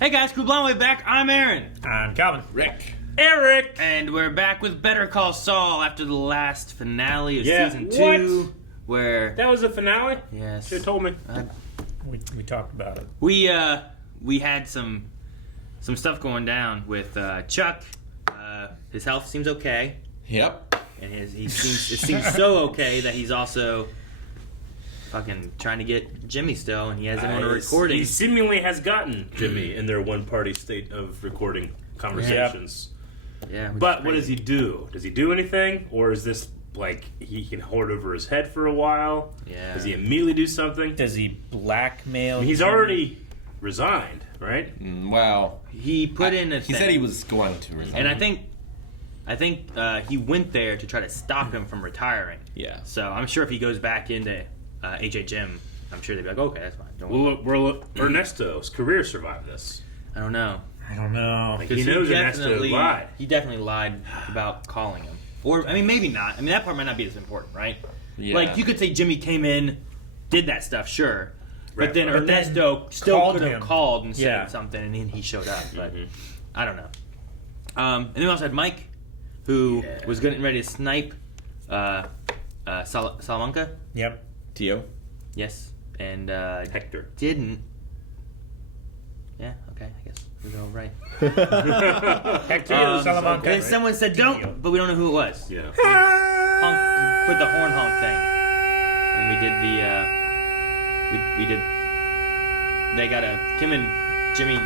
Hey guys, Crew Blonde Way back. I'm Aaron. I'm Calvin. Rick. Eric. And we're back with Better Call Saul after the last finale of season 2. What? Where That was a finale? Yes. Should have told me. We talked about it. We had some stuff going down with Chuck. His health seems okay. Yep. And it seems so okay that he's also fucking trying to get Jimmy still, and he has him on a recording. He seemingly has gotten Jimmy in their one-party state of recording conversations. Yeah. But what does he do? Does he do anything? Or is this like he can hold over his head for a while? Yeah. Does he immediately do something? Does he blackmail? He's Jimmy? already resigned, right? Well, He put in a he thing. said he was going to resign. And I think he went there to try to stop him from retiring. Yeah. So I'm sure if he goes back into AJ Gym, I'm sure they'd be like, okay, that's fine. Don't worry. Will Ernesto's career survive this? I don't know. I don't know. Like, he knows Ernesto lied. He definitely lied about calling him. Or, I mean, maybe not. I mean, that part might not be as important, right? Yeah. Like, you could say Jimmy came in, did that stuff, sure. Right. But then But then Ernesto still called could have him. called and said Yeah. something, and then he showed up. But I don't know. And then we also had Mike, who was getting ready to snipe Salamanca. Yep. Tio. Yes. And Hector. didn't. Yeah, okay, I guess we're all right. Hector Salamanca. And someone said don't, but we don't know who it was. Yeah. Honk, put the horn honk thing. And we did they got Tim and Jimmy.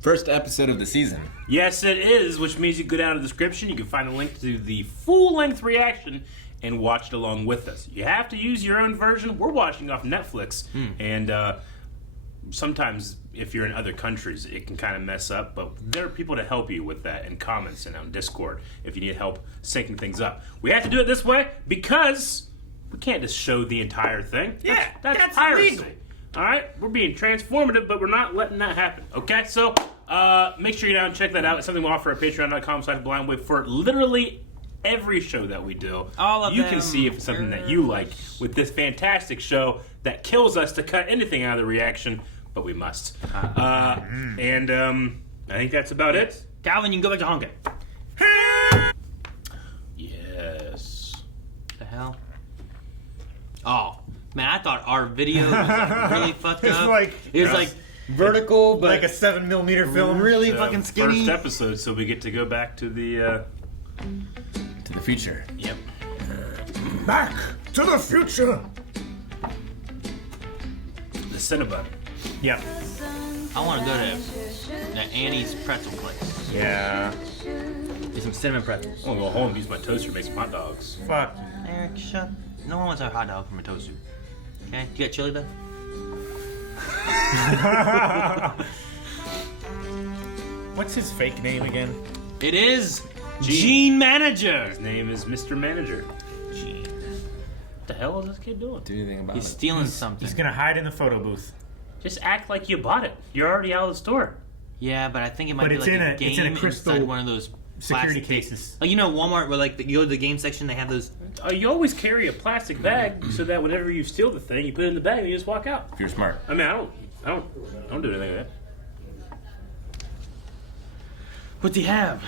First episode of the season. Yes, it is, which means you go down to the description. You can find a link to the full-length reaction and watch it along with us. You have to use your own version. We're watching off Netflix, and sometimes if you're in other countries, it can kind of mess up, but there are people to help you with that in comments and on Discord if you need help syncing things up. We have to do it this way because we can't just show the entire thing. Yeah, that's illegal. piracy. All right, we're being transformative, but we're not letting that happen. Okay, so make sure you go down and check that out. It's something we offer at patreon.com/blindwave for literally every show that we do. All of you them. can see if it's something that you like with this fantastic show that kills us to cut anything out of the reaction, but we must. And I think that's about it. Calvin, you can go back to honking. Yes. The hell? Oh, man, I thought our video was like really fucked It's up. like- it was like vertical, but Like a 7mm film. really fucking skinny. First episode, so we get to go back to the. To the future. Yep. Back to the future. The Cinnabon. Yep. I want to go to Annie's pretzel place. Yeah. Get some cinnamon pretzels. I'm gonna go home and use my toaster to make some hot dogs. Fuck. Eric, shut. No one wants a hot dog from a toaster. Okay, you got chili though? What's his fake name again? It is Gene. Gene Manager. His name is Mr. Manager. Gene. What the hell is this kid doing? Do anything about He's it. stealing something. He's gonna hide in the photo booth. Just act like you bought it. You're already out of the store. Yeah, but I think it might But be it's like in a a- game it's in a crystal inside one of those security plastic cases. Like, you know, Walmart where like you go to the game section, they have those. You always carry a plastic bag so that whenever you steal the thing, you put it in the bag and you just walk out. If you're smart. I mean, I don't do anything like that. What's he have?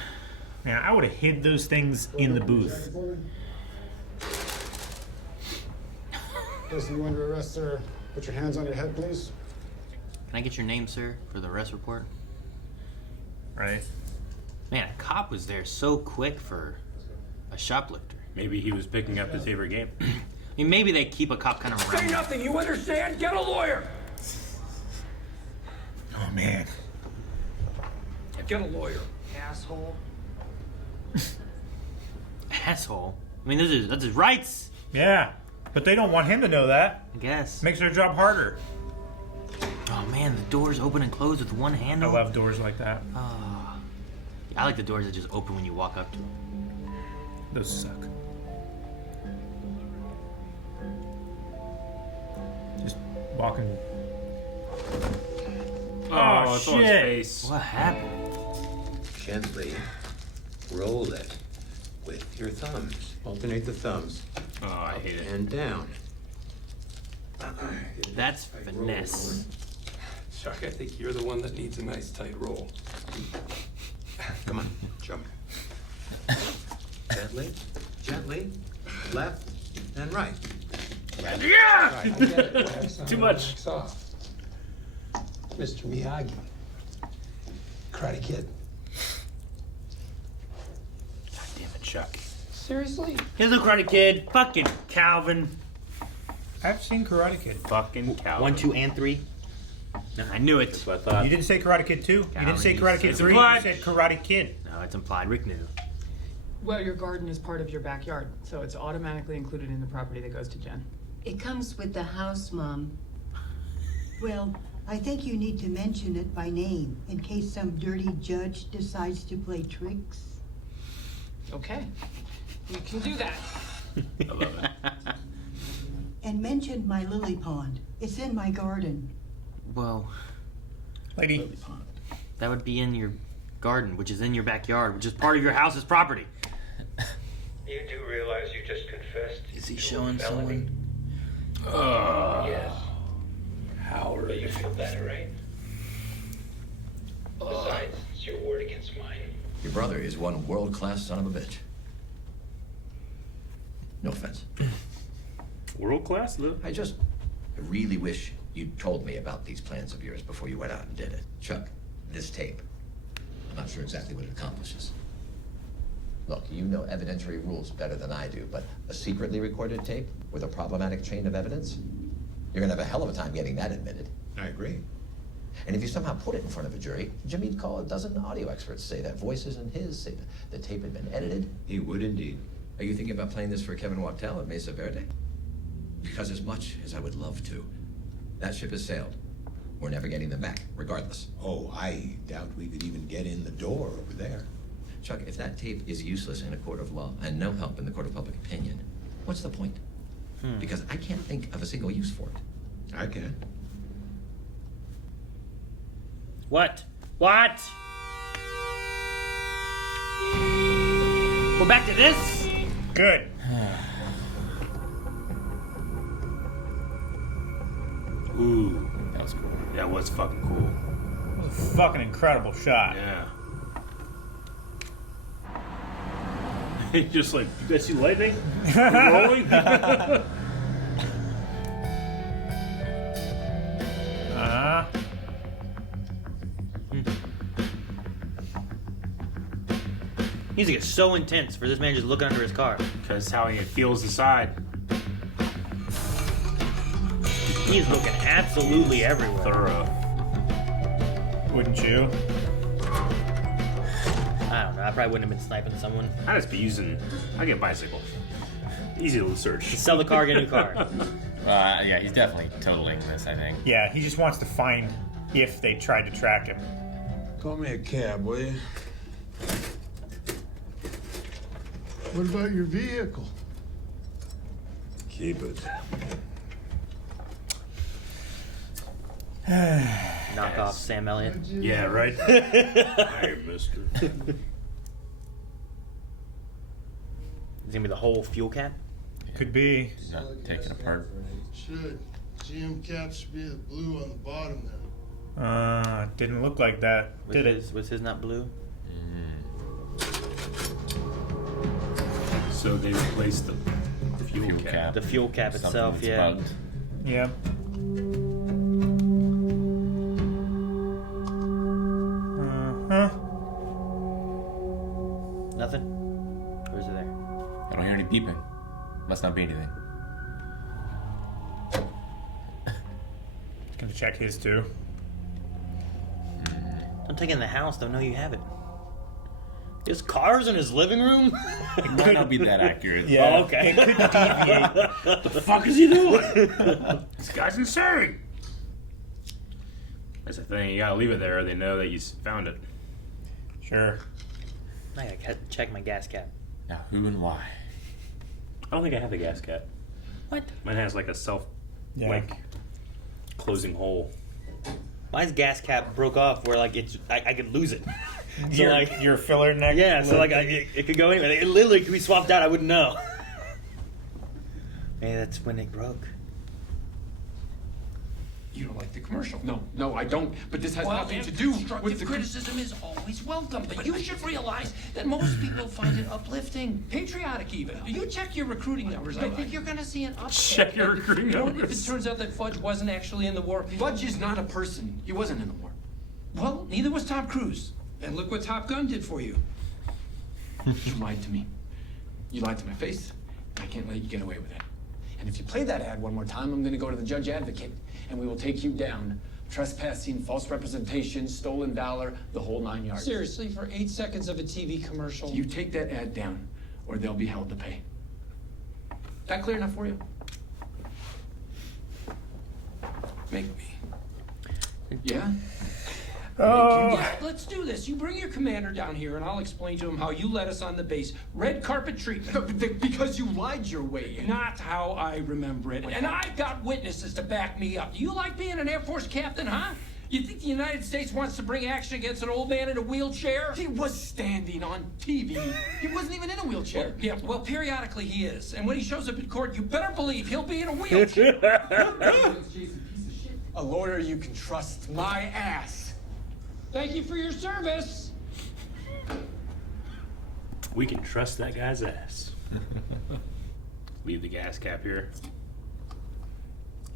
Man, I would have hid those things in the booth. Person you under arrest, sir. Put your hands on your head, please. Can I get your name, sir, for the arrest report? Right? Man, a cop was there so quick for a shoplifter. Maybe he was picking up his favorite game. I mean, maybe they keep a cop kind of around. Nothing, you understand? Get a lawyer! Oh man. Get a lawyer, asshole. Asshole. I mean, that's his rights, Yeah. But they don't want him to know that. I guess. Makes their job harder. Oh man, the doors open and close with one I handle. love doors like that. I like the doors that just open when you walk up to them. Those suck. Just walking. Oh, it's on his shit. face. What happened? Gently roll it with your thumbs. Alternate the thumbs. Oh, I hate it. And down. That's finesse. Chuck, I think you're the one that needs a nice tight roll. Come on, jump. Gently, gently, left and right. Yeah! Right, I get it. Relax on, Too much. relax off. Mr. Miyagi. Karate Kid. God damn it, Chuck. Seriously? Here's the Karate Kid. Fucking Calvin. I've seen Karate Kid. Fucking Calvin. 1, 2, and 3. No, I knew it. That's what I thought. You didn't say Karate Kid 2? You didn't say Calvin, Karate Kid it's 3? implied. You said Karate Kid. No, it's implied. Rick knew. Well, your garden is part of your backyard, so it's automatically included in the property that goes to Jen. It comes with the house, Mom. Well, I think you need to mention it by name in case some dirty judge decides to play tricks. Okay, you can do that. I love it. And mention my lily pond. It's in my garden. Well, Lady. that would be in your garden, which is in your backyard, which is part of your house's property. You do realize you just confessed? Is he to a showing felony? someone? Yes. Howard. But you feel better, right? Besides, it's your word against mine. Your brother is one world-class son of a bitch. No offense. World class, though. I really wish you'd told me about these plans of yours before you went out and did it. Chuck, this tape, I'm not sure exactly what it accomplishes. Look, you know evidentiary rules better than I do, but a secretly recorded tape with a problematic chain of evidence, you're gonna have a hell of a time getting that admitted. I agree. And if you somehow put it in front of a jury, Jimmy'd call a dozen audio experts, say that voice isn't his, say that the tape had been edited. He would indeed. Are you thinking about playing this for Kevin Wachtel at Mesa Verde? Because as much as I would love to, that ship has sailed. We're never getting them back, regardless. Oh, I doubt we could even get in the door over there. Chuck, if that tape is useless in a court of law and no help in the court of public opinion, what's the point? Because I can't think of a single use for it. I can. What? What? We're back to this? Good. Ooh, That was cool. that was fucking cool. That was a fucking incredible shot. Yeah. Just like, you guys see lightning? Rolling? Music is so intense for this man just looking under his car. Because how he feels inside. He's looking absolutely everywhere. Thorough. Wouldn't you? I don't know. I probably wouldn't have been sniping someone. I'd just be using, I get a bicycle. Easy to search. Sell the car, get a new car. Yeah, he's definitely totaling this, I think. Yeah, he just wants to find if they tried to track him. Call me a cab, will you? What about your vehicle? Keep it. Knock off Sam Elliott. Yeah, right? Hi, mister. It's gonna be the whole fuel cap. Could be. He's not taken apart. Should. GM cap should be the blue on the bottom there. Didn't look like that, did it? Was his not blue? So they replaced the fuel Fuel cap. cap. The fuel cap Something itself, that's yeah. bugged. Yeah. Huh? Nothing? Or is it there? I don't hear any beeping. Must not be anything. Gonna check his too. Don't take it in the house. Don't know you have it. There's cars in his living room? It might not be that accurate. Yeah. Oh, okay. It could deviate. What the fuck is he doing? This guy's insane. That's the thing. You gotta leave it there, or they know that you found it. Sure. I gotta check my gas cap. Now, who and why? I don't think I have the gas cap. What? Mine has like a self, Yeah. like, closing hole. Mine's gas cap broke off where like I could lose it. So like your filler neck. yeah, so like it could go anywhere. It literally could be swapped out. I wouldn't know. Maybe that's when it broke. commercial. No, I don't. But this has nothing to do with Constructive criticism is always welcome, but you should realize that most people find it uplifting, patriotic even. You check your recruiting numbers. I think you're gonna see an uptick. Check your recruiting numbers. If it turns out that Fudge wasn't actually in the war. Fudge is not a person. He wasn't in the war. Well, neither was Tom Cruise. And look what Top Gun did for you. You lied to me. You lied to my face. I can't let you get away with it. And if you play that ad one more time, I'm going to go to the judge advocate, and we will take you down. Trespassing, false representation, stolen valor, the whole 9 yards. Seriously, for 8 seconds of a TV commercial. You take that ad down, or they'll be held to pay. That clear enough for you? Make me. Yeah? Yeah, let's do this. You bring your commander down here, and I'll explain to him how you let us on the base. Red carpet treatment. Because you lied your way in. Not how I remember it. And I've got witnesses to back me up. Do you like being an Air Force captain, huh? You think the United States wants to bring action against an old man in a wheelchair? He was standing on TV. He wasn't even in a wheelchair. Well, periodically he is. And when he shows up in court, you better believe he'll be in a wheelchair. A lawyer you can trust, my ass. Thank you for your service. We can trust that guy's ass. Leave the gas cap here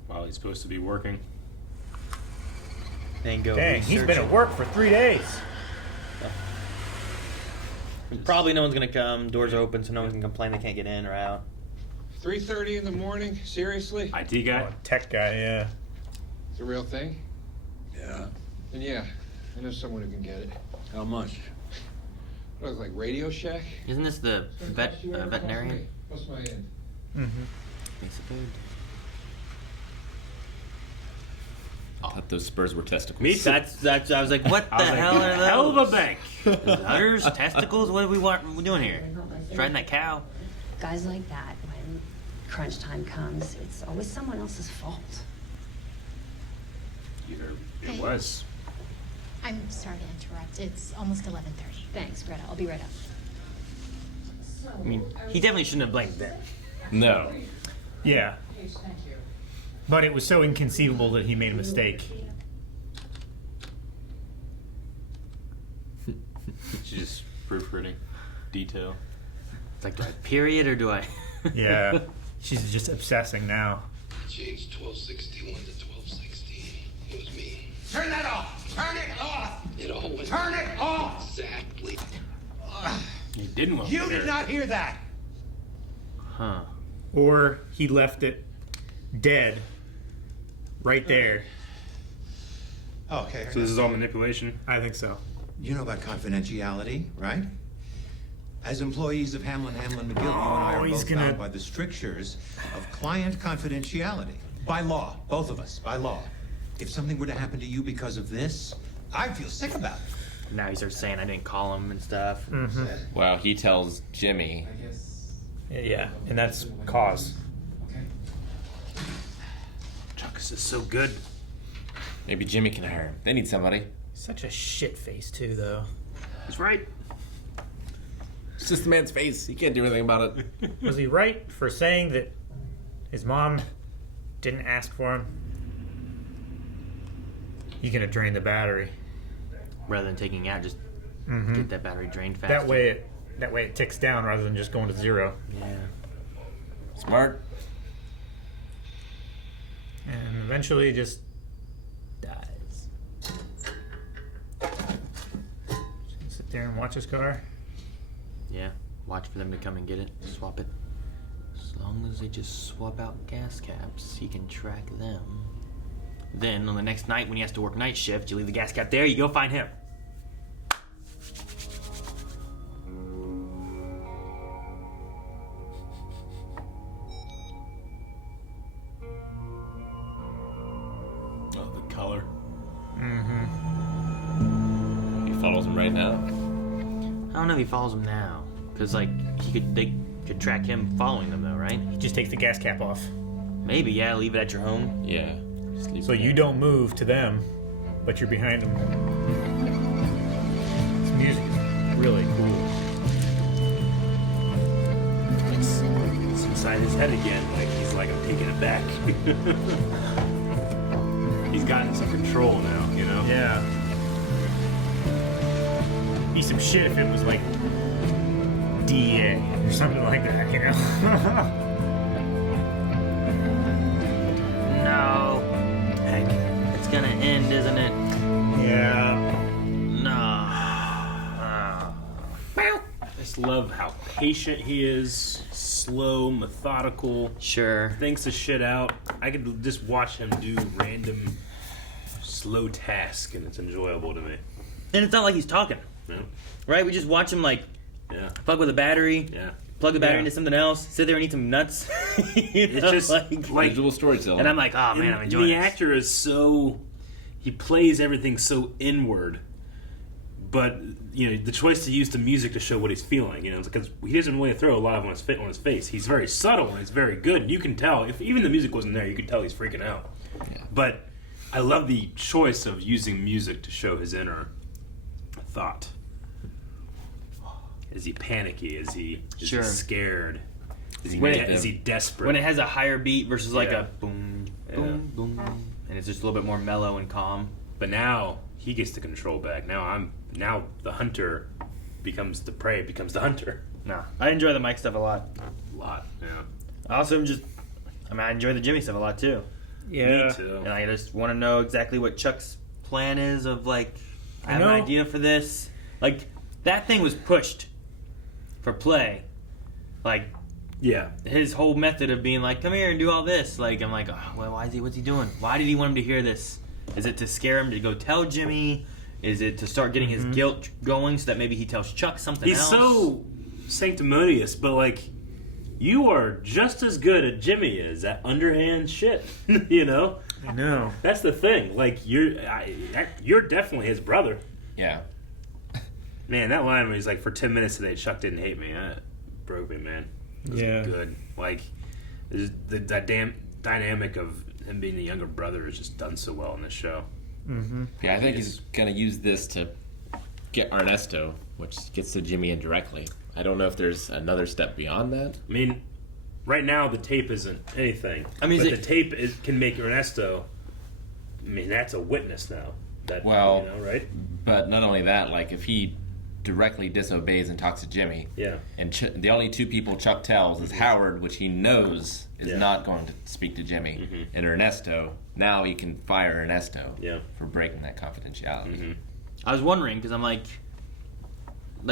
while he's supposed to be working. Then go. Dang, he's been at work for 3 days. Probably no one's gonna come. Doors are open, so no one can complain they can't get in or out. 3:30 in the morning? Seriously? IT guy? Tech guy, yeah. It's a real thing? Yeah. And yeah, I know someone who can get it. How much? What, look like Radio Shack? Isn't this the veterinarian? What's my end? Makes it good. I thought those spurs were testicles. Me too. That's. I was like, what the hell are those? Hell of a bank. Udders, testicles. What are we doing here? Riding that cow. Guys like that, when crunch time comes, it's always someone else's fault. Either it was. I'm sorry to interrupt. It's almost 11:30. Thanks, Greta. I'll be right up. I mean, he definitely shouldn't have blamed them. No. Yeah. But it was so inconceivable that he made a mistake. She's just proofreading detail. It's like, do I period or do I? Yeah. She's just obsessing now. Changed 1261 to 1216. It was me. Turn that off! Turn it off! It all went Turn it off! exactly. You didn't want You did not hear that! Huh. Or he left it dead right there. Okay. So this is all manipulation? I think so. You know about confidentiality, right? As employees of Hamlin McGill, you and I are both bound by the strictures of client confidentiality. By law, both of us, by law. If something were to happen to you because of this, I'd feel sick about it. Now he starts saying I didn't call him and stuff. Well, he tells Jimmy. Yeah, and that's cause. Chuckus is so good. Maybe Jimmy can hire him. They need somebody. Such a shit face, too, though. He's right. It's just the man's face. He can't do anything about it. Was he right for saying that his mom didn't ask for him? He's gonna drain the battery. Rather than taking out, just get that battery drained fast. That way it ticks down rather than just going to zero. Yeah. Smart. And eventually it just dies. Sit there and watch his car. Yeah. Watch for them to come and get it. Swap it. As long as they just swap out gas caps, he can track them. Then on the next night when he has to work night shift, you leave the gas cap there, you go find him. Oh, the color. He follows him right now. I don't know if he follows him now. Because, like, they could track him following them, though, right? He just takes the gas cap off. Maybe, yeah. Leave it at your home. Yeah. So you don't move to them, but you're behind them. This music is really cool. It's inside his head again. Like he's like, I'm taking it back. He's gotten some control now, you know? Yeah. Be some shit if it was like DA or something like that, you know? No. Heck, it's gonna end, isn't it? Yeah. No. I just love how patient he is, slow, methodical. Sure. Thinks the shit out. I could just watch him do random, slow tasks, and it's enjoyable to me. And it's not like he's talking. Yeah. Right? We just watch him, like, fuck with a battery. Yeah. Plug the battery into something else. Sit there and eat some nuts. It's just like visual storytelling. And I'm like, oh man, I'm enjoying the this. actor is so, he plays everything so inward, but you know the choice to use the music to show what he's feeling, you know, because he doesn't really throw a lot of on his face. He's very subtle and it's very good. And you can tell if even the music wasn't there, you could tell he's freaking out. Yeah. But I love the choice of using music to show his inner thought. Is he panicky? Is he Sure. scared? Is he desperate? When it has a higher beat versus like Yeah. a boom, boom, boom, and it's just a little bit more mellow and calm. But now he gets the control back. Now the hunter becomes the prey, becomes the hunter. No, I enjoy the Mike stuff a lot. Yeah. I also I enjoy the Jimmy stuff a lot too. Yeah. Me too. And I just want to know exactly what Chuck's plan is of like, I have an idea for this. Like, that thing was pushed for play. Like, yeah, his whole method of being like, come here and do all this. Like, I'm like, oh, well, what's he doing? Why did he want him to hear this? Is it to scare him to go tell Jimmy? Is it to start getting his guilt going so that maybe he tells Chuck something else? He's so sanctimonious, but like, you are just as good as Jimmy is at underhand shit. You know? I know. That's the thing. Like, you're definitely his brother. Yeah. Man, that line where he's like, for 10 minutes today, Chuck didn't hate me. That broke me, man. It was good. Like, the dynamic of him being the younger brother is just done so well in this show. Mm-hmm. Yeah, I think he's going to use this to get Ernesto, which gets to Jimmy indirectly. I don't know if there's another step beyond that. I mean, right now the tape isn't anything. But the tape can make Ernesto. I mean, that's a witness now. That, well, you know, right? But not only that, like if he directly disobeys and talks to Jimmy, and the only two people Chuck tells is Howard, which he knows is not going to speak to Jimmy, and Ernesto. Now he can fire Ernesto for breaking that confidentiality. I was wondering because I'm like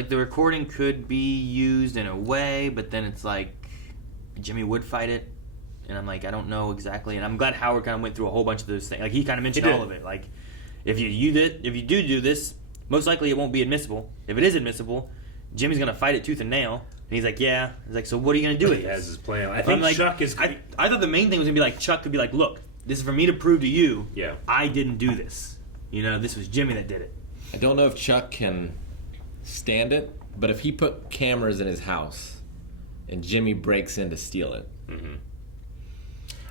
the recording could be used in a way, but then it's like Jimmy would fight it, and I'm like, I don't know exactly. And I'm glad Howard kind of went through a whole bunch of those things. Like he kind of mentioned all of it. Like if you do this, most likely it won't be admissible. If it is admissible, Jimmy's gonna fight it tooth and nail. And he's like, yeah. He's like, so what are you gonna do with He this? has his plan. I think like, Chuck is. I thought the main thing was gonna be like Chuck could be like, look, this is for me to prove to you. Yeah. I didn't do this. You know, this was Jimmy that did it. I don't know if Chuck can stand it, but if he put cameras in his house and Jimmy breaks in to steal it.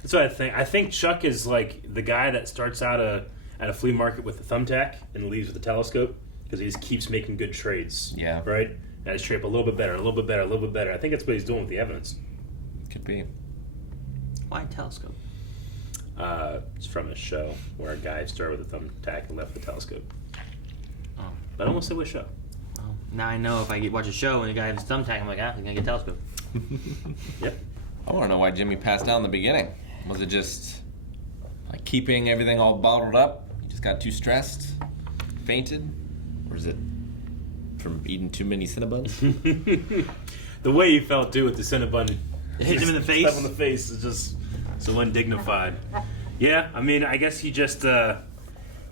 That's what I think. I think Chuck is like the guy that starts out at a flea market with a thumbtack and leaves with a telescope because he just keeps making good trades. Yeah. Right? And I just trade up a little bit better, a little bit better, a little bit better. I think that's what he's doing with the evidence. Could be. Why a telescope? It's from a show where a guy started with a thumbtack and left with a telescope. Oh. But I won't say what show. Well, now I know if I watch a show and the guy has a thumbtack, I'm like, he's gonna get a telescope. Yep. I want to know why Jimmy passed out in the beginning. Was it just like keeping everything all bottled up? He just got too stressed, fainted, or is it from eating too many Cinnabons? The way he felt too with the Cinnabon, hit him in the face. Slap on the face is just so undignified. Yeah, I mean, I guess he's just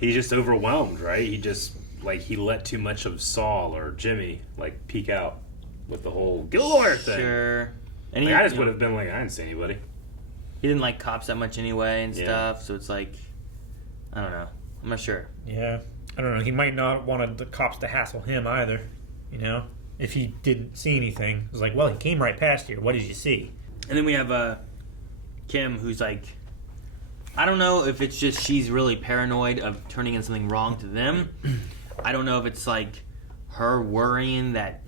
overwhelmed, right? He let too much of Saul or Jimmy peek out with the whole get a lawyer thing. Sure. And I just would have been like, I didn't see anybody. He didn't like cops that much anyway and stuff, so it's like, I don't know. I'm not sure. Yeah. I don't know. He might not want the cops to hassle him either, you know? If he didn't see anything. It was like, well, he came right past here. What did you see? And then we have Kim, who's like, I don't know if it's just she's really paranoid of turning in something wrong to them. I don't know if it's like her worrying that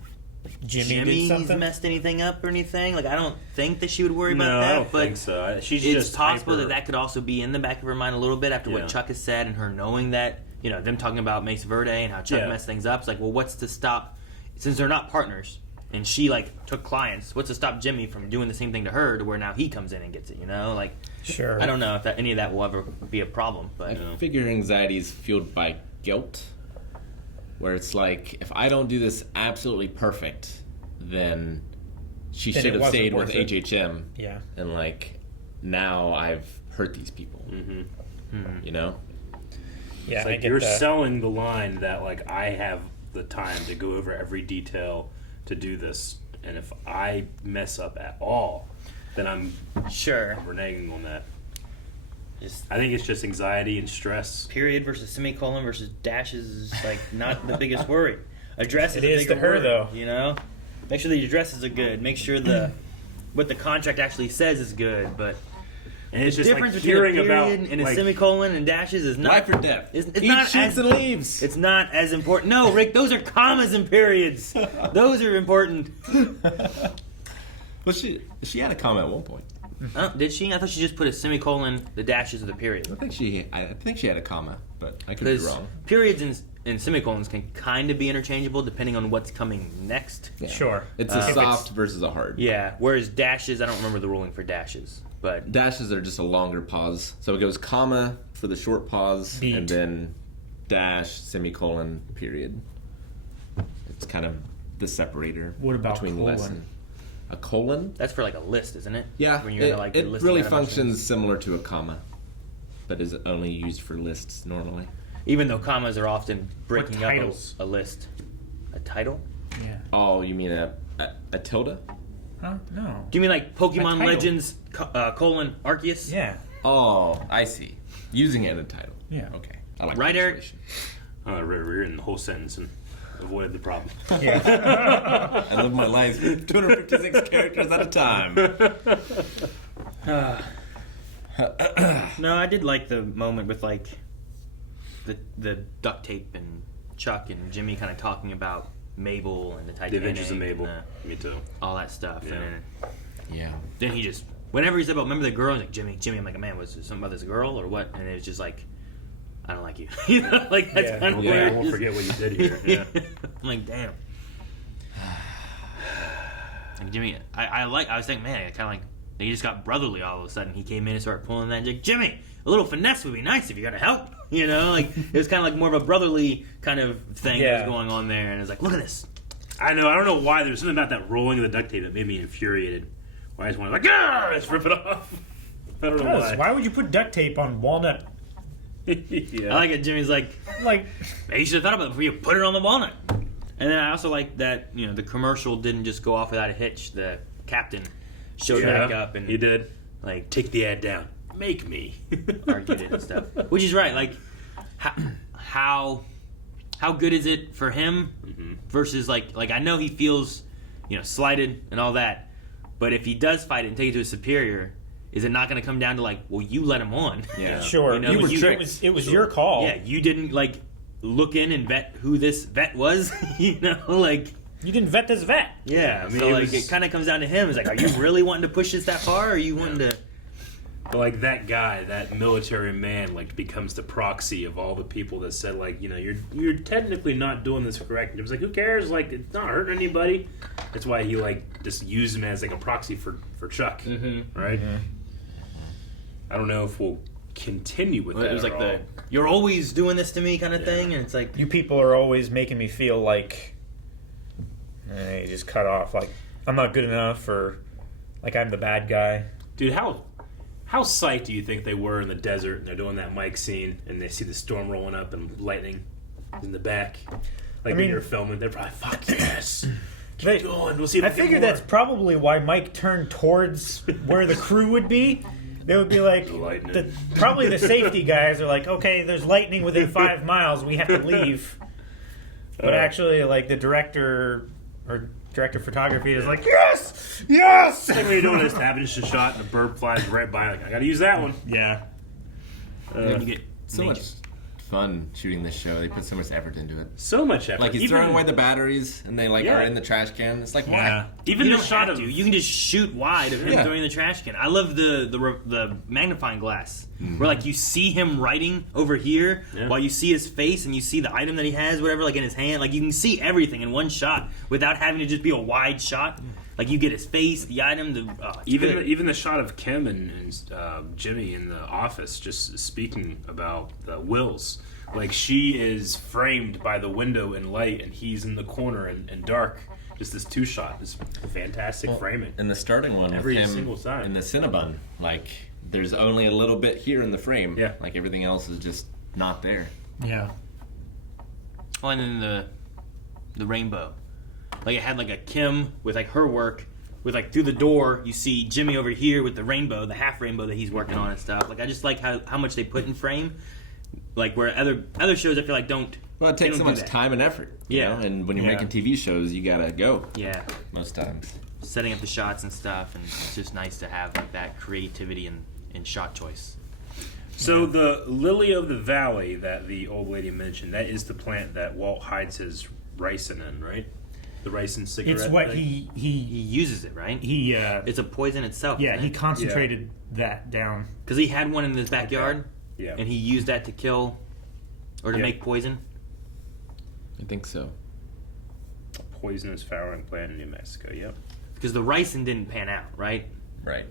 Jimmy did something? messed anything up or anything. Like, I don't think that she would worry about No, that. I don't but think so. She's it's just possible hyper. that could also be in the back of her mind a little bit after Yeah. what Chuck has said and her knowing that, them talking about Mesa Verde and how Chuck messed things up. It's like, well, what's to stop, since they're not partners and she took clients, what's to stop Jimmy from doing the same thing to her to where now he comes in and gets it, Like, sure. I don't know if any of that will ever be a problem, but I figure anxiety is fueled by guilt, where it's like, if I don't do this absolutely perfect, then she Then should it have stayed wasn't with worth it. HHM. Yeah. And now I've hurt these people. Yeah, It's I like get you're that. selling the line that I have the time to go over every detail to do this, and if I mess up at all, then I'm reneging on that. I think it's just anxiety and stress. Period versus semicolon versus dashes is not the biggest worry. Address is It a is bigger to her, word, though. Make sure the addresses are good. Make sure what the contract actually says is good. But and it's the just difference hearing between a about period and a semicolon and dashes is not life or death. It's Eat not shoots and leaves. It's not as important. No, Rick, those are commas and periods. Those are important. Well, she had a comment at one point. Did she? I thought she just put a semicolon, the dashes of the period. I think she had a comma, but I could be wrong. Periods and semicolons can kind of be interchangeable depending on what's coming next. Yeah. Sure. It's a soft versus a hard. Yeah, whereas dashes, I don't remember the ruling for dashes. But dashes are just a longer pause. So it goes comma for the short pause, Beat. and then dash, semicolon, period. It's kind of the separator What about between colon? lesson. A colon? That's for a list, isn't it? Yeah, When you're it listing really out a bunch of functions similar to a comma, but is only used for lists normally. Even though commas are often What breaking up titles? a list. A title? Yeah. Oh, you mean a tilde? Huh? No. Do you mean like Pokemon title. Legends colon Arceus? Yeah. Oh, I see. Using it in a title. Yeah. Okay. I like Right, Eric? punctuation. We're in the whole sentence and avoided the problem. Yeah. I live my life 256 characters at a time. No, I did like the moment with the duct tape and Chuck and Jimmy kind of talking about Mabel and the The Titanic. Adventures of Mabel. and, Me too. all that stuff. Yeah. And Yeah. then he just, whenever he said about, remember the girl? He's like, Jimmy, I'm like, man, was it something about this girl or what? And it was just like, I don't like you. That's Yeah. kind of Yeah, where I it won't is. forget what you did here. Yeah. I'm like, damn. And Jimmy, I was thinking, man, kind of like, they just got brotherly all of a sudden. He came in and started pulling that. And like, Jimmy, a little finesse would be nice if you got to help. It was kind of like more of a brotherly kind of thing that was going on there. And it's like, look at this. I know. I don't know why. There's something about that rolling of the duct tape that made me infuriated. Why I just wanted let's rip it off. I don't know why. Why would you put duct tape on walnut? Yeah. I like it. Jimmy's like, maybe you should have thought about it before you put it on the walnut. And then I also like that, the commercial didn't just go off without a hitch. The captain showed back up and he did. Like, take the ad down. Make me. argued it and stuff. Which is right. Like, how good is it for him versus like I know he feels, slighted and all that. But if he does fight it and take it to a superior, is it not going to come down to like, well, you let him on? Yeah. Sure. You were tricked. It was your call. Yeah, you didn't look in and vet who this vet was. You didn't vet this vet. Yeah, so it kind of comes down to him. It's like, are you really wanting to push this that far, or are you wanting to? But that guy, that military man, becomes the proxy of all the people that said you're technically not doing this correct. It was like, who cares? It's not hurting anybody. That's why he just used him as a proxy for Chuck, right? Mm-hmm. I don't know if we'll continue with that. It was like you're always doing this to me kind of thing, and it's like you people are always making me feel like you just cut off. Like I'm not good enough, or like I'm the bad guy. Dude, how psyched do you think they were in the desert and they're doing that mic scene and they see the storm rolling up and lightning in the back? When you're filming, they're probably, fuck yes. Keep going. We'll see if I figure that's probably why Mike turned towards where the crew would be. They would be like, probably the safety guys are like, okay, there's lightning within 5 miles, we have to leave. But actually, the director or director of photography is like, yes! Yes! It's like when you're doing this, happens a shot and a bird flies right by. I gotta use that one. Yeah. You get so much fun shooting this show. They put so much effort into it. So much effort. Like he's throwing away the batteries, and they are in the trash can. It's like why? Even you the don't shot have of to. You can just shoot wide of him throwing the trash can. I love the magnifying glass where like you see him writing over here while you see his face and you see the item that he has, whatever, like in his hand. Like you can see everything in one shot without having to just be a wide shot. Like you get his face, the item, even the shot of Kim and Jimmy in the office, just speaking about the wills. Like she is framed by the window in light, and he's in the corner in dark. Just this 2-shot, this fantastic framing. And the starting one every with him single time in the Cinnabon, like there's only a little bit here in the frame. Yeah, like everything else is just not there. Yeah. Well, and then the rainbow. Like it had like a Kim with like her work with like through the door you see Jimmy over here with the rainbow, the half rainbow that he's working on and stuff. Like I just like how much they put in frame. Like where other shows I feel like don't. Well, it takes so much time and effort. You know? And when you're making TV shows, you gotta go. Yeah. Most times. Setting up the shots and stuff, and it's just nice to have like that creativity in shot choice. So the Lily of the Valley that the old lady mentioned, that is the plant that Walt hides his ricin in, right? The ricin cigarette. It's what thing? he uses it, right? It's a poison itself. Yeah, right? he concentrated that down because he had one in his backyard. Yeah, and he used that to kill or to make poison. I think so. Poisonous flowering plant in New Mexico. Yep. Because the ricin didn't pan out, right? Right.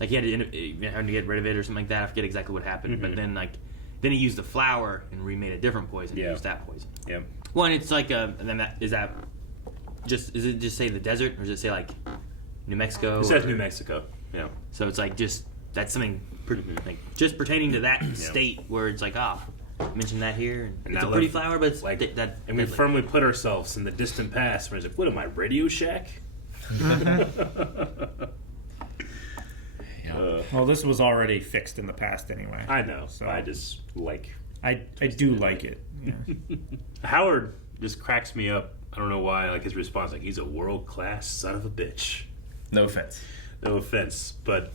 Like he had to get rid of it or something like that. I forget exactly what happened, but then he used the flower and remade a different poison. Yeah. He used that poison. Yep. Well, and it's like does it just say the desert or does it say like New Mexico? It says New Mexico. Yeah. So it's like that's something like just pertaining to that state where it's like mention that here. And it's a pretty flower, but it's like that. And we firmly put ourselves in the distant past where it's like, what am I, Radio Shack? Well, this was already fixed in the past anyway. I know. So I just like. I do like it. Yeah. Howard just cracks me up. I don't know why. Like his response, like he's a world class son of a bitch. No offense. No offense, but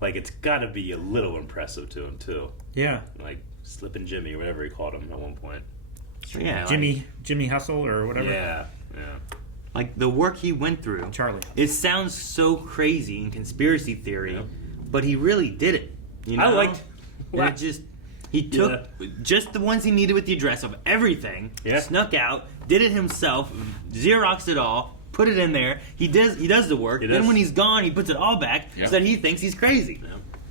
like it's got to be a little impressive to him too. Yeah. Like Slippin' Jimmy or whatever he called him at one point. Yeah. Jimmy Hustle or whatever. Yeah. Like the work he went through, Charlie. It sounds so crazy in conspiracy theory, but he really did it. You know? I liked. Well, he took just the ones he needed with the address of everything, snuck out, did it himself, Xeroxed it all, put it in there. He does the work. Then when he's gone, he puts it all back so that he thinks he's crazy.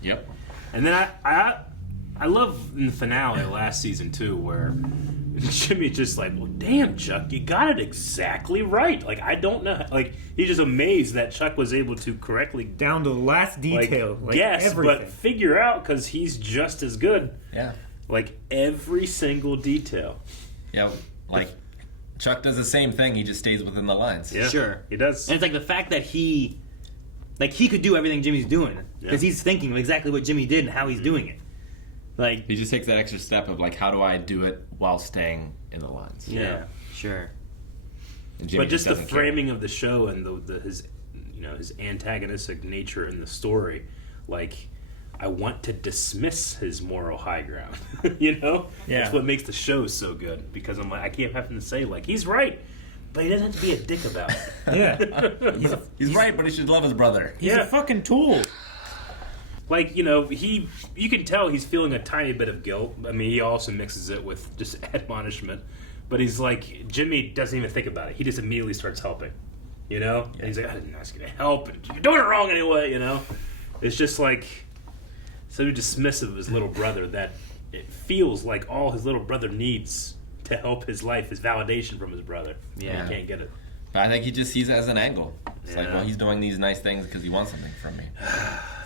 Yep. And then I love in the finale of last season too, where Jimmy's just like, well, damn, Chuck, you got it exactly right. Like, I don't know. Like, he's just amazed that Chuck was able to correctly... Down to the last detail. Like yes, everything. but figure out, because he's just as good. Yeah. Like, every single detail. Yeah, like, Chuck does the same thing, he just stays within the lines. Yeah, sure. He does. And it's like the fact that he could do everything Jimmy's doing, because he's thinking of exactly what Jimmy did and how he's doing it. Like he just takes that extra step of like, how do I do it while staying in the lines? Yeah, sure. But just the framing of the show and his antagonistic nature in the story, like I want to dismiss his moral high ground. That's what makes the show so good, because I'm like, I keep having to say like he's right, but he doesn't have to be a dick about it. Yeah, he's right, but he should love his brother. He's a fucking tool. Like, you can tell he's feeling a tiny bit of guilt. I mean, he also mixes it with just admonishment. But he's like, Jimmy doesn't even think about it. He just immediately starts helping, And he's like, I didn't ask you to help, and you're doing it wrong anyway, It's just like so dismissive of his little brother that it feels like all his little brother needs to help his life is validation from his brother. Yeah. And he can't get it. But I think he just sees it as an angle. It's like, well, he's doing these nice things because he wants something from me.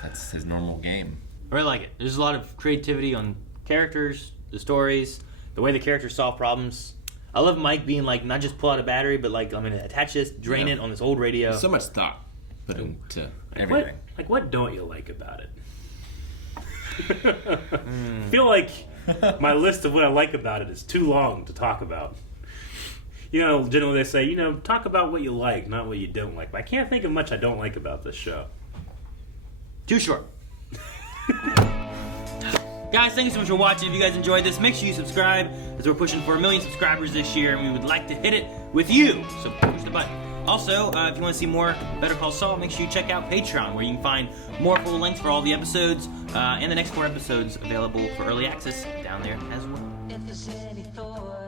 That's his normal game. I really like it. There's a lot of creativity on characters, the stories, the way the characters solve problems. I love Mike being like, not just pull out a battery, but like, I'm going to attach this, drain it on this old radio. So much thought put into everything. What don't you like about it? I feel like my list of what I like about it is too long to talk about. Generally they say, talk about what you like, not what you don't like. But I can't think of much I don't like about this show. Too short. Guys, thank you so much for watching. If you guys enjoyed this, make sure you subscribe, as we're pushing for 1 million subscribers this year, and we would like to hit it with you. So push the button. Also, if you want to see more Better Call Saul, make sure you check out Patreon, where you can find more full lengths for all the episodes, and the next 4 episodes available for early access down there as well.